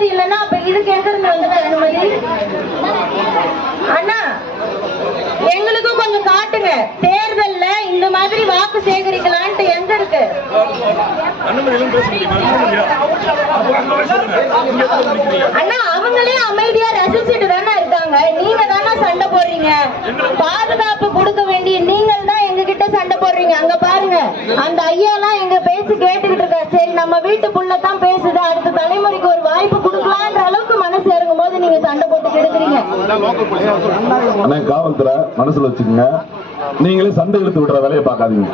அனுமதி இல்லைன்னா அப்ப இதுக்கு எங்க இருந்து வந்தது அனுமதி? அண்ணா எங்களுக்கும் கொஞ்சம் காட்டுங்க. தேர்தல்ல இந்த மாதிரி வாக்கு சேகரிக்கலான்ட்டு எங்க இருக்கு? அண்ணா அவங்களே அமைதியா ரசிச்சுட்டு தானே இருக்காங்க. நீங்க தானே சண்டை போடுறீங்க. பாதுகாப்பு கொடுக்க வேண்டிய நீங்கள் தான் எங்க கிட்ட சண்டை போடுறீங்க. அங்க பாருங்க. அந்த ஐயா எல்லாம் எங்க பேசி கேட்டுக்கிட்டு இருக்காரு சரி நம்ம வீட்டுக்குள்ள தான் பேசுது அடுத்த தலைமுறைக்கு ஒரு வாய்ப்பு கொடுக்கலான்ற அளவுக்கு மனசு இறங்கும் போது நீங்க சண்டை போட்டு கெடுக்குறீங்க அண்ணா காவல்துறை மனசுல வச்சுக்கோங்க. நீங்களே சண்டை எடுத்து விடுற வேலையை பார்க்காதீங்க.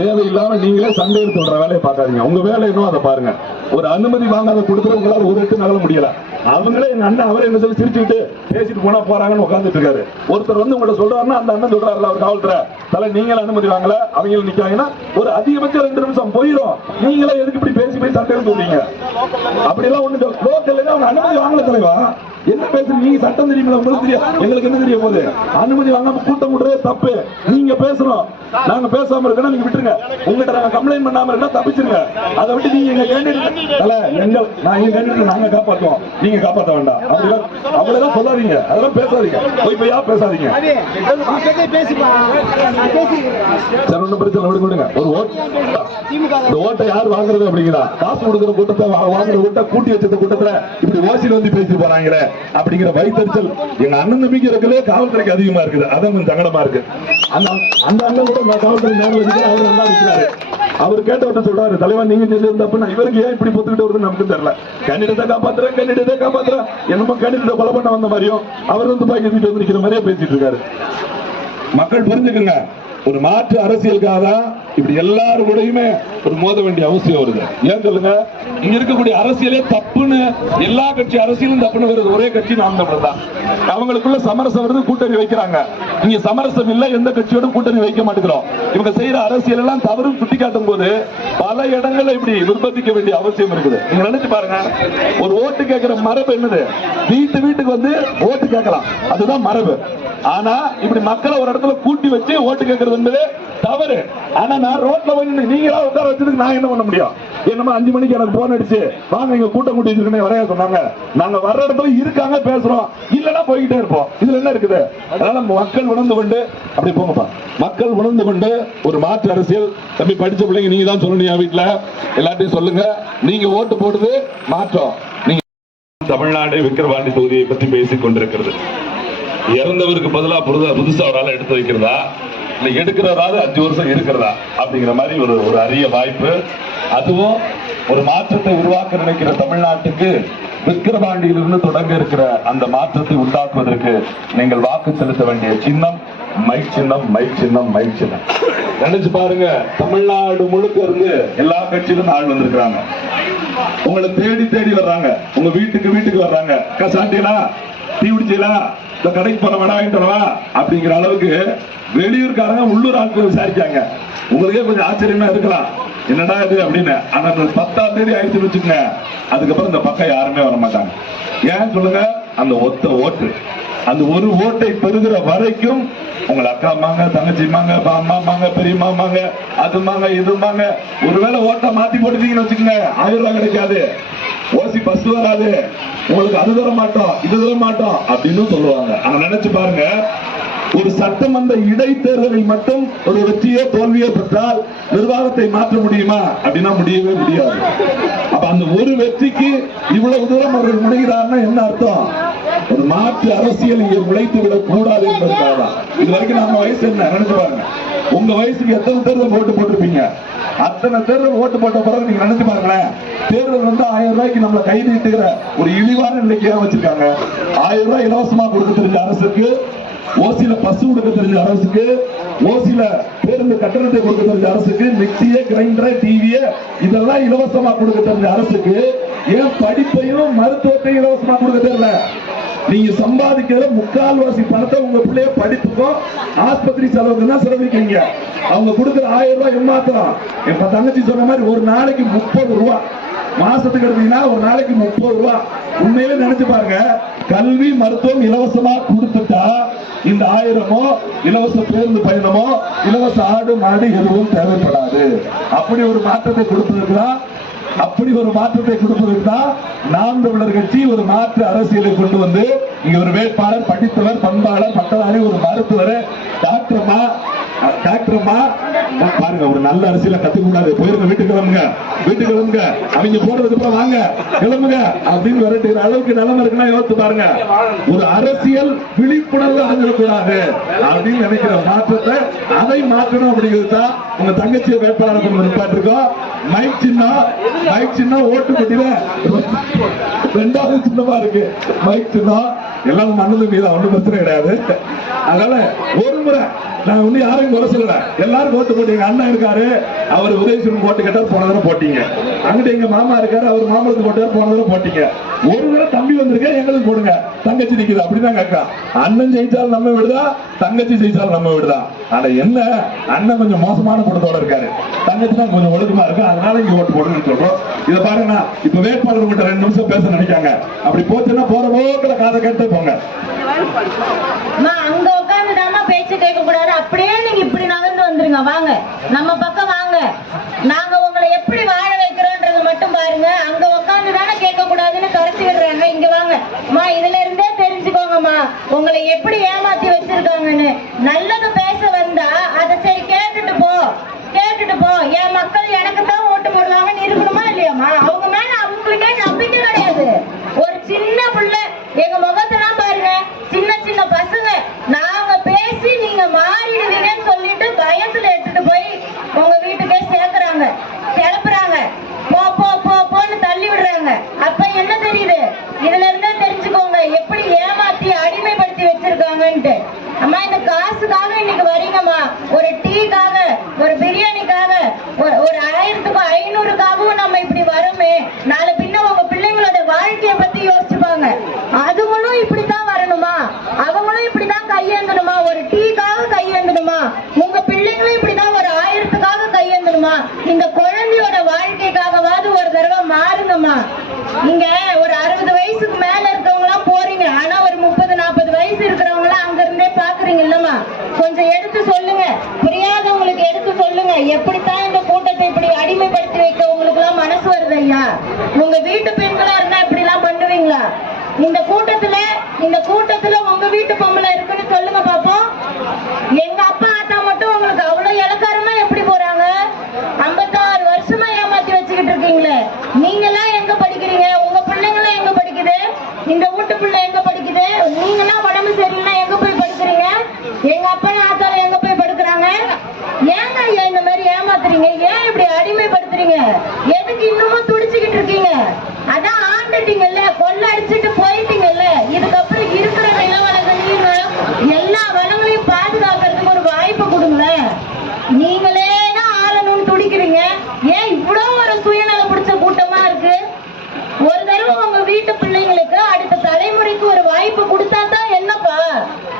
தேவையில்லாம நீங்களே சண்டை எடுத்து விடுற வேலையை பார்க்காதீங்க. உங்க வேலை என்னவோ அதை பாருங்க. ஒரு அனுமதி வாங்காத கொடுக்குறவங்களால உங்களால ஒரு எட்டு நகல முடியல. அவங்களே எங்க அண்ணன் அவரே என்ன சொல்லி சிரிச்சுக்கிட்டு பேசிட்டு போனா போறாங்கன்னு உட்கார்ந்துட்டு இருக்காரு. ஒருத்தர் வந்து உங்கள்ட்ட சொல்றாருன்னா அந்த அண்ணன் சொல்றாருல அவர் காவல்துறை. தலை நீங்களே அனுமதி வாங்கல அவங்களும் நிக்காங்கன்னா ஒரு அதிகபட்சம் ரெண்டு நிமிஷம் போயிடும் நீங்களே எதுக்கு இப்படி பேசி போய் சண்டை இழுத்து விடுறீங்க? அப்படிலாம் ஒண்ணு லோக்கல்ல அவங்க அனுமதி வாங்கல தலைவா? என்ன பேசுறீங்க? நீங்க சட்டம் தெரியுங்களா உங்களுக்கு தெரியும். எங்களுக்கு என்ன தெரிய போகுது அனுமதி வாங்காம கூட்டம் விடுறதே தப்பு. நீங்க பேசணும். நாங்க பேசாம இருக்கணும் நீங்க விட்டுருங்க. உங்ககிட்ட நாங்க கம்ப்ளைண்ட் பண்ணாம இருந்தா தப்பிச்சிருங்க. அதை விட்டு நீங்க எங்க கேண்டிடேட் அல்ல எங்க நான் எங்க கேண்டிடேட் நாங்க காப்பாத்துவோம். நீங்க காப்பாத்த வேண்டாம். அப்படிலாம் அப்படிலாம் சொல்லாதீங்க. அதெல்லாம் பேசாதீங்க. போய் போய்யா பேசாதீங்க? சரி ஒண்ணும் பிரச்சனை விடுங்க விடுங்க. ஒரு ஓட்டு இந்த ஓட்டை யார் வாங்குறது அப்படிங்கிறா காசு கொடுக்குற கூட்டத்தை வாங்குற கூட்ட கூட்டி வச்ச கூட்டத்துல இப்படி ஓசில வந்து பேசி போறாங்களே. அப்படிங்கிற வழித்தறிச்சல் எங்க அண்ணன் நம்பிக்கை இருக்கலே காவல்துறைக்கு அதிகமா இருக்குது. அதான் கொஞ்சம் சங்கடமா இருக்கு. அந்த அந்த அண்ணன் கூட காவல்துறை நேரில் அவர் நல்லா இருக்கிறாரு அவர் கேட்டவர்கிட்ட சொல்றாரு. தலைவன் நீங்க செஞ்சிருந்தப்ப நான் இவருக்கு ஏன் இப்படி பொத்துக்கிட்டு வருதுன்னு நமக்கு தெரியல. கேண்டிடேட்டை காப்பாத்துறேன் கேண்டிடேட்டை காப்பாத்துறேன். என்னமோ கேண்டிடேட்டை கொலை பண்ண வந்த மாதிரியும் அவர் வந்து பாக்கி வந்து நிக்கிற மாதிரியே பேசிட்டு இருக்காரு. மக்கள் புரிஞ்சுக்குங்க. ஒரு மாற்று அரசியலுக்காக தான் இப்படி எல்லாரும் கூடயுமே ஒரு மோத வேண்டிய அவசியம் வருது. ஏன் சொல்லுங்க? இங்க இருக்கக்கூடிய அரசியலே தப்புன்னு எல்லா கட்சி அரசியலும் தப்புன்னு வருது. ஒரே கட்சி நாம் தமிழர் தான். அவங்களுக்குள்ள சமரசம் வருது கூட்டணி வைக்கிறாங்க. இங்க சமரசம் இல்ல எந்த கட்சியோடும் கூட்டணி வைக்க மாட்டேங்கிறோம். இவங்க செய்யற அரசியல் எல்லாம் தவறும் சுட்டிக்காட்டும் போது பல இடங்கள்ல இப்படி நிர்பந்திக்க வேண்டிய அவசியம் இருக்குது. நீங்க நினைச்சு பாருங்க ஒரு ஓட்டு கேட்கிற மரபு என்னது? வீட்டு வீட்டுக்கு வந்து ஓட்டு கேட்கலாம். அதுதான் மரபு. ஆனா இப்படி மக்களை ஒரு இடத்துல கூட்டி வச்சு ஓட்டு கேட்கறது என்பது தவறு. ஆனா நான் ரோட்ல போய் நீங்களா உட்கார வச்சதுக்கு நான் என்ன பண்ண முடியும்? என்னமா அஞ்சு மணிக்கு எனக்கு போன் அடிச்சு வாங்க இங்க கூட்டம் கூட்டி வச்சிருக்கேன் வரைய சொன்னாங்க. நாங்க வர்ற இடத்துல இருக்காங்க பேசுறோம். இல்லன்னா போய்கிட்டே இருப்போம். இதுல என்ன இருக்குது? அதனால மக்கள் உணர்ந்து கொண்டு அப்படி போங்கப்பா. மக்கள் உணர்ந்து கொண்டு ஒரு மாற்று அரசியல். தம்பி படிச்ச பிள்ளைங்க நீங்க தான் சொல்லணும் என் வீட்டுல எல்லாத்தையும் சொல்லுங்க. நீங்க ஓட்டு போடுறது மாற்றம். நீங்க தமிழ்நாடு விக்கிரவாண்டி தொகுதியை பற்றி பேசிக் கொண்டிருக்கிறது. இறந்தவருக்கு பதிலா புதுசா புதுசா ஒரு ஆளை எடுத்து வைக்கிறதா? இல்லை எடுக்கிறதாவது அஞ்சு வருஷம் இருக்கிறதா? அப்படிங்கிற மாதிரி ஒரு ஒரு அரிய வாய்ப்பு. அதுவும் ஒரு மாற்றத்தை உருவாக்க நினைக்கிற தமிழ்நாட்டுக்கு விக்கிரவாண்டியிலிருந்து தொடங்க இருக்கிற அந்த மாற்றத்தை உண்டாக்குவதற்கு நீங்கள் வாக்கு செலுத்த வேண்டிய சின்னம் மைக் சின்னம் மைக் சின்னம் மைக் சின்னம். நினைச்சு பாருங்க தமிழ்நாடு முழுக்க இருந்து எல்லா கட்சியிலும் ஆள் வந்திருக்கிறாங்க. உங்களை தேடி தேடி வர்றாங்க. உங்க வீட்டுக்கு வீட்டுக்கு வர்றாங்க. அக்கா தீ பிடிச்சீங்களா இந்த கடைக்கு போன வேணா வாங்கிட்டு வரவா? அப்படிங்கிற அளவுக்கு வெளியூர்காரங்க உள்ளூர் ஆட்கள் விசாரிக்காங்க உங்களுக்கே கொஞ்சம் ஆச்சரியமா இருக்கலாம். என்னடா இது அப்படின்னு. ஆனா இந்த பத்தாம் தேதி ஆயிடுச்சுன்னு வச்சுக்கோங்க. அதுக்கப்புறம் இந்த பக்கம் யாருமே வர மாட்டாங்க ஏன் சொல்லுங்க? அந்த ஒத்த ஓட்டு. அந்த ஒரு ஓட்டை பெறுகிற வரைக்கும் உங்களை அக்காமாங்க தங்கச்சிமாங்க மாமாங்க மாங்க அதுமாங்க இதுமாங்க ஒருவேளை ஓட்டை மாத்தி போட்டுட்டீங்கன்னு வச்சுக்கோங்க ஆயிரம் ரூபாய் கிடைக்காது. ஓசி பஸ் வராது. உங்களுக்கு அது தர மாட்டோம் இது தர மாட்டோம் அப்படின்னு சொல்லுவாங்க. ஆனா நினைச்சு பாருங்க ஒரு சட்டமன்ற இடைத்தேர்தலை மட்டும் ஒரு வெற்றியோ தோல்வியோ பெற்றால் நிர்வாகத்தை மாற்ற முடியுமா? அப்படின்னா முடியவே முடியாது. அப்ப அந்த ஒரு வெற்றிக்கு இவ்வளவு தூரம் அவர்கள் முனைகிறார்னா என்ன அர்த்தம்? ஒரு மாற்று அரசியல் இங்கே முளைத்து விடக் கூடாது என்பதற்காக தான் இது வரைக்கும் நம்ம வயசு என்ன? நினைச்சு பாருங்க. உங்க வயசுக்கு எத்தனை தேர்தல் ஓட்டு போட்டிருப்பீங்க? அத்தனை தேர்தல் ஓட்டு போட்ட பிறகு நீங்க நினைச்சு பாருங்களேன். தேர்தல் வந்து ஆயிரம் ரூபாய்க்கு நம்மளை கை நீட்டுகிற ஒரு இழிவான நிலைக்கு ஏன் வச்சிருக்காங்க? ஆயிரம் ரூபாய் இலவசமா கொடுக்க தெரிஞ்ச அரசுக்கு ஓசில பஸ் கொடுக்க தெரிஞ்ச அரசுக்கு ஓசில பேருந்து கட்டணத்தை கொடுக்க தெரிஞ்ச அரசுக்கு மிக்சிய கிரைண்டர் டிவிய இதெல்லாம் இலவசமா கொடுக்க தெரிஞ்ச அரசுக்கு ஏன் படிப்பையும் மருத்துவத்தையும் இலவசமா கொடுக்க தெரியல? நீங்க சம்பாதிக்கிற முக்கால்வாசி பணத்தை உங்க பிள்ளைய படிப்புக்கும் ஆஸ்பத்திரி செலவுக்கு தான் செலவழிக்கிறீங்க. அவங்க கொடுக்குற ஆயிரம் ரூபாய் ஏமாத்திரம் இப்ப தங்கச்சி சொன்ன மாதிரி ஒரு நாளைக்கு முப்பது ரூபா. மாசத்துக்கு எடுத்தீங்கன்னா ஒரு நாளைக்கு முப்பது ரூபா. உண்மையிலே நினைச்சு பாருங்க கல்வி மருத்துவம் இலவசமா கொடுத்துட்டா இந்த ஆயிரமோ இலவச பேருந்து பயணமோ இலவச ஆடு மாடு எதுவும் தேவைப்படாது. அப்படி ஒரு மாற்றத்தை கொடுப்பதற்கு அப்படி ஒரு மாற்றத்தை கொடுப்பதற்கு தான் நாம் தமிழர் கட்சி ஒரு மாற்று அரசியலை கொண்டு வந்து இங்க ஒரு வேட்பாளர் படித்தவர் பண்பாளர் பட்டதாரி ஒரு மருத்துவர் டாக்டர் அம்மா டாக்டர் அம்மா பாருங்க ஒரு நல்ல அரசியல கத்துக்க கூடாது போயிருங்க வீட்டுக்கு கிளம்புங்க. வீட்டுக்கு கிளம்புங்க. அவங்க போறதுக்கு அப்புறம் வாங்க. கிளம்புங்க. அப்படின்னு விரட்டுகிற அளவுக்கு நிலைமை இருக்குன்னா யோசித்து பாருங்க. ஒரு அரசியல் விழிப்புணர்வு அடைஞ்சிடக்கூடாது. அப்படின்னு நினைக்கிற மாற்றத்தை அதை மாற்றணும் அப்படிங்கிறது தான் உங்க தங்கச்சியை வேட்பாளர் கொண்டு நிப்பாட்டிருக்கோம். மைக் சின்ன மைக் சின்ன ஓட்டு பெட்டியில ரெண்டாவது சின்னமா இருக்கு. மைக் சின்ன எல்லாம் மண்ணது மீதான் ஒன்றும் பிரச்சனை கிடையாது. அதனால ஒரு முறை நான் ஒண்ணு யாரையும் குறை சொல்லல. எல்லாரும் ஓட்டு போட்டீங்க. அண்ணன் இருக்காரு. அவர் உதயசூரன் போட்டு கேட்டார் போன தடவை போட்டீங்க. அங்கிட்ட எங்க மாமா இருக்காரு. அவர் மாமனுக்கு போட்டார் போன தடவை போட்டீங்க. ஒரு தடவை தம்பி வந்திருக்க எங்களுக்கு போடுங்க. தங்கச்சி நிக்குது. அப்படிதான் கேட்கா அண்ணன் ஜெயிச்சாலும் நம்ம விடுதா தங்கச்சி ஜெயிச்சாலும் நம்ம விடுதா ஆனா என்ன? அண்ணன் கொஞ்சம் மோசமான கூட்டத்தோட இருக்காரு. தங்கச்சி தான் கொஞ்சம் ஒழுக்கமா இருக்கு. அதனால இங்க ஓட்டு போடுங்கன்னு சொல்றோம். இதை பாருங்க இப்ப வேட்பாளர் கிட்ட ரெண்டு நிமிஷம் பேச நினைக்காங்க. அப்படி போச்சுன்னா போற போக்குல காதை கேட்டே போங்க அம்மா, அங்க உட்கார்ந்துதாம்மா பேச்சு கேட்க கூடாது. அப்படியே நீங்க இப்படி நகர்ந்து வந்துருங்க. வாங்க. நம்ம பக்கம் வாங்க நாங்க உங்களை எப்படி வாழ வைக்கிறோன்றது மட்டும் பாருங்க அங்க உட்கார்ந்து தானே கேட்க கூடாதுன்னு கருத்து விடுறாங்க இங்க வாங்க அம்மா இதுல இருந்தே தெரிஞ்சுக்கோங்கம்மா உங்களை எப்படி ஏமாத்தி வச்சிருக்காங்கன்னு நல்லது பேச வந்தா அதை சரி கேட்டுட்டு போ கேட்டுட்டு போ என் மக்கள் எனக்கு தான் ஓட்டு போடுவாங்கன்னு இருக்கணுமா இல்லையாம்மா அவங்க மேல அவங்களுக்கே நம்பிக்கை கிடையாது ஒரு சின்ன புள்ள எங்க முகத்தெல்லாம் பாருங்க சின்ன சின்ன பசங்க நாங்க பேசி நீங்க மாறிடுவீங்கன்னு சொல்லிட்டு பயத்துல எடுத்துட்டு போய் உங்க வீட்டுக்கே சேர்க்கறாங்க கிளப்புறாங்க போ போ போ போன்னு தள்ளி விடுறாங்க அப்ப என்ன தெரியுது இதுல இருந்தே தெரிஞ்சுக்கோங்க எப்படி ஏமாத்தி அடிமைப்படுத்தி வச்சிருக்காங்கன்ட்டு அம்மா இந்த காசுக்காக இன்னைக்கு வரீங்கம்மா. ஒரு டீக்காக ஒரு பிரியாணிக்காக ஒரு ஒரு ஆயிரத்துக்கும் ஐநூறுக்காகவும் நம்ம இப்படி வரோமே. நாளை பின்ன உங்க பிள்ளைங்களோட வாழ்க்கைய பத்தி யோசிச்சுப்பாங்க. அதுங்களும் இப்படித்தான் வரணுமா? அவங்களும் இப்படிதான் கையேந்தணுமா? ஒரு டீக்காக கையேந்தணுமா? உங்க பிள்ளைங்களும் இப்படிதான் ஒரு ஆயிரத்துக்காக கையேந்தணுமா? இந்த குழந்தையோட வாழ்க்கைக்காகவாவது ஒரு தடவை மாறுங்கம்மா. இங்க ஒரு அறுபது வயசுக்கு மேல இருக்கவங்க எல்லாம் போறீங்க ஆனா ஒரு முப்பது நாற்பது வயசு இருக்கிறவங்க எல்லாம் அங்க இருந்தே பாக்குறீங்க இல்லம்மா கொஞ்சம் எடுத்து சொல்லுங்க புரியாதவங்களுக்கு எடுத்து சொல்லுங்க எப்படித்தான் இந்த கூட்டத்தை இப்படி அடிமைப்படுத்தி வைக்க உங்களுக்கு எல்லாம் மனசு வருது ஐயா? உங்க வீட்டு பெண்களா இருந்தா இப்படி எல்லாம் பண்ணுவீங்களா? இந்த கூட்டத்துல இந்த கூட்டத்துல உங்க வீட்டு பொம்மை இருக்குன்னு சொல்லுங்க பாப்போம் எங்க அப்பா ஆத்தா மட்டும் உங்களுக்கு அவ்வளவு இலக்காரமா எப்படி போறாங்க ஐம்பத்தாறு வருஷமா ஏமாத்தி வச்சுக்கிட்டு இருக்கீங்களே நீங்க எல்லாம் எங்க படிக்கிறீங்க உங்க பிள்ளைங்க எல்லாம் எங்க படிக்குது இந்த வீட்டு பிள்ளை எங்க படிக்குது நீங்க எல்லாம் உடம்பு சரியில்லைன்னா எங்க போய் படிக்கிறீங்க எங்க அப்பா ஆத்தால எங்க போய் படுக்கிறாங்க ஏங்க ஐயா இந்த மாதிரி ஏமாத்துறீங்க ஏன் இப்படி அடிமைப்படுத்துறீங்க எதுக்கு இன்னமும் துடிச்சுக்கிட்டு இருக்கீங்க அதான் ஆண்டுட்டீங்கல்ல கொள்ள அடிச்சுட்டு போயிட்டீங்கல்ல இதுக்கப்புறம் இருக்கிற நிலவளங்கள் நீங்க எல்லா வளங்களையும் பாதுகாக்கிறதுக்கு ஒரு வாய்ப்பு கொடுங்களேன் நீங்களே தான் ஆளணும்னு துடிக்கிறீங்க ஏன் இவ்வளவு ஒரு சுயநல பிடிச்ச கூட்டமா இருக்கு ஒரு தடவை உங்க வீட்டு பிள்ளைங்களுக்கு அடுத்த தலைமுறைக்கு ஒரு வாய்ப்பு கொடுத்தா தான் என்னப்பா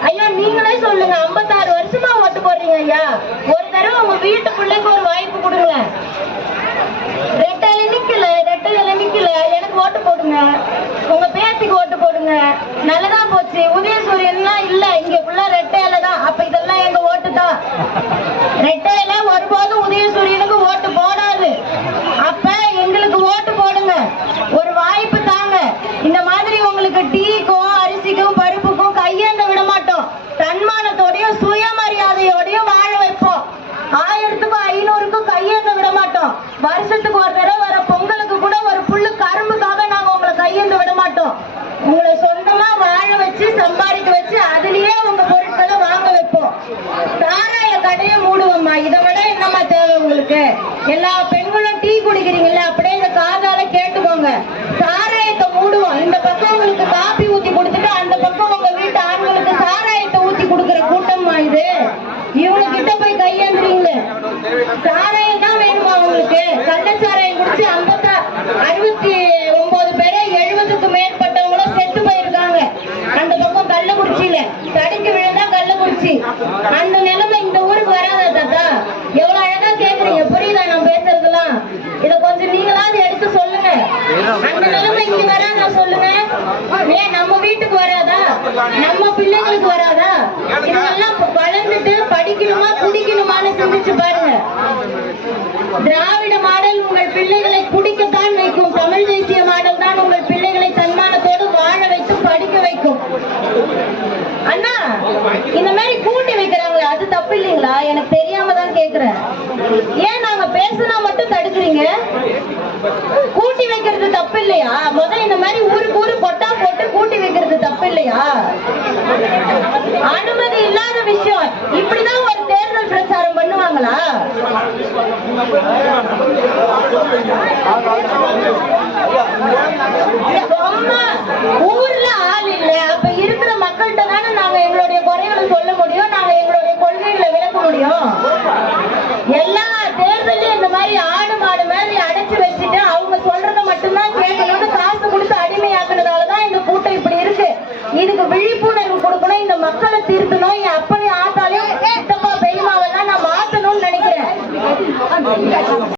ஐயா நீங்களே சொல்லுங்க 56 வருஷமா ஓட்டு போடுறீங்க ஐயா ஒரு தடவை உங்க வீட்டு பிள்ளைக்கு ஒரு வாய்ப்பு கொடுங்களேன் ரெட்டையில நிக்கல ரெட்டையில நிக்கல எனக்கு ஓட்டு போடுங்க உங்க பேத்திக்கு ஓட்டு போடுங்க நல்லதா போச்சு. உதயசூரியன்லாம் இல்ல இங்க ஃபுல்லா ரெட்டையில தான். அப்ப இதெல்லாம் எங்க ஓட்டு தான்? ரெட்டையில ஒருபோதும் உதயசூரியனுக்கு ஓட்டு போடாது. அப்ப எங்களுக்கு ஓட்டு போடுங்க. ஒரு வாய்ப்பு தாங்க. இந்த மாதிரி உங்களுக்கு டீக்கும் அரிசிக்கும் பருப்புக்கும் கையேந்த விட மாட்டோம். தன்மானத்தோடயும் சுயமரியாதையோடையும் வாழ வைப்போம். ஆயிரத்துக்கும் ஐநூறுக்கும் கையேந்த விட மாட்டோம். வருஷத்துக்கு ஒரு தடவை வர பொங்கலுக்கு கூட ஒரு புல்லு கரும்புக்காக நாங்க உங்களை கையேந்து விட மாட்டோம். உங்களை சொந்த வாழ வச்சு சம்பாதிக்க வச்சு அதுலயே உங்க பொருட்களை வாங்க வைப்போம். சாராய கடையை மூடுவோம்மா. இதை விட என்னம்மா தேவை உங்களுக்கு? எல்லா பெண்களும் டீ குடிக்கிறீங்கல்ல அப்படியே இந்த காதால கேட்டுக்கோங்க. அந்த நிலைமை இந்த ஊருக்கு வராதா தாத்தா. எவ்வளவு அழகா கேக்குறீங்க. புரியுதா நான் பேசுறதுலாம் இத கொஞ்சம் நீங்களாவது எடுத்து சொல்லுங்க. அந்த நிலைமை இங்க வராதா சொல்லுங்க? ஏன் நம்ம வீட்டுக்கு வராதா? நம்ம பிள்ளைங்களுக்கு வராதா? இதெல்லாம் வளர்ந்துட்டு படிக்கணுமா குடிக்கணுமான்னு சிந்திச்சு பாருங்க. திராவிட மாடல் உங்கள் பிள்ளைகளை குடிக்கத்தான் வைக்கும். தமிழ் தேசிய மாடல் தான் உங்கள் பிள்ளைகளை தன்மானத்தோடு வாழ வைத்து படிக்க வைக்கும். அண்ணா இந்த மாதிரி கூட்டு வைக்கிறாங்களே அது தப்பு இல்லைங்களா எனக்கு தெரியாம தான் கேக்குறேன் ஏன் நாங்க பேசுனா மட்டும் தடுக்கிறீங்க? கூட்டி வைக்கிறது தப்பு இல்லையா முதல்ல இந்த மாதிரி ஊருக்கு ஊரு பொட்டா போட்டு கூட்டி வைக்கிறது தப்பு இல்லையா அனுமதி இல்லாத விஷயம். இப்படிதான் ஒரு தேர்தல் பிரச்சாரம் பண்ணுவாங்களா? ஊர்ல ஆள் இல்ல. அப்ப